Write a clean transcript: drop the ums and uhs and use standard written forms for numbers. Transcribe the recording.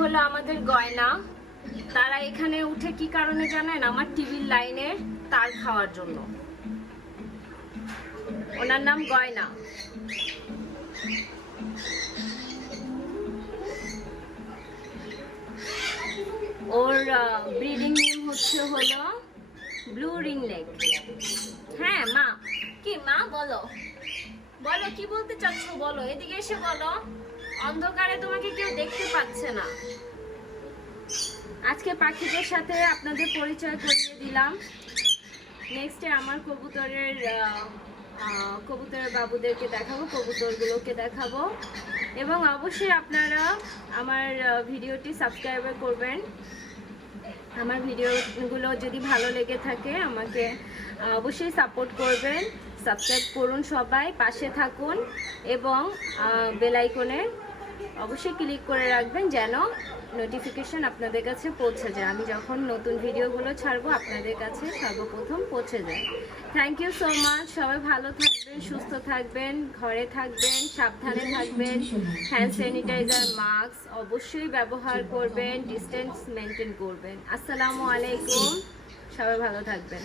হলো আমাদের গয়না। তারা এখানে উঠে কি কারণে জানেন? আমার টিভির লাইনের তার খাওয়ার জন্য। ওনার নাম গয়না। ওর ব্রিডিং নেম হলো ব্লু রিং নেক। হ্যাঁ মা, কি মা বলো বলো, কি বলতে চাচ্ছো বলো, এদিকে এসে বলো। অন্ধকারে তোমাকে কেউ দেখতে পাচ্ছে না। আজকে পাখিদের সাথে আপনাদের পরিচয় করিয়ে দিলাম। নেক্সটে আমার কবুতরের বাবুদেরকে দেখাবো, কবুতরগুলোকে দেখাবো। এবং অবশ্যই আপনারা আমার ভিডিওটি সাবস্ক্রাইব করবেন। আমার ভিডিওগুলো যদি ভালো লেগে থাকে আমাকে অবশ্যই সাপোর্ট করবেন। সাবস্ক্রাইব করুন, সবাই পাশে থাকুন এবং বেল আইকনে অবশ্যই ক্লিক করে রাখবেন যেন নোটিফিকেশন আপনাদের কাছে পৌঁছে যায়। আমি যখন নতুন ভিডিওগুলো ছাড়বো আপনাদের কাছে সর্বপ্রথম পৌঁছে যায়। Thank you so much. সবাই ভালো থাকবেন, সুস্থ থাকবেন, ঘরে থাকবেন, সাবধানে থাকবেন। হ্যান্ড স্যানিটাইজার, মাস্ক অবশ্যই ব্যবহার করবেন, ডিস্টেন্স মেনটেন করবেন। আসসালামু আলাইকুম, সবাই ভালো থাকবেন।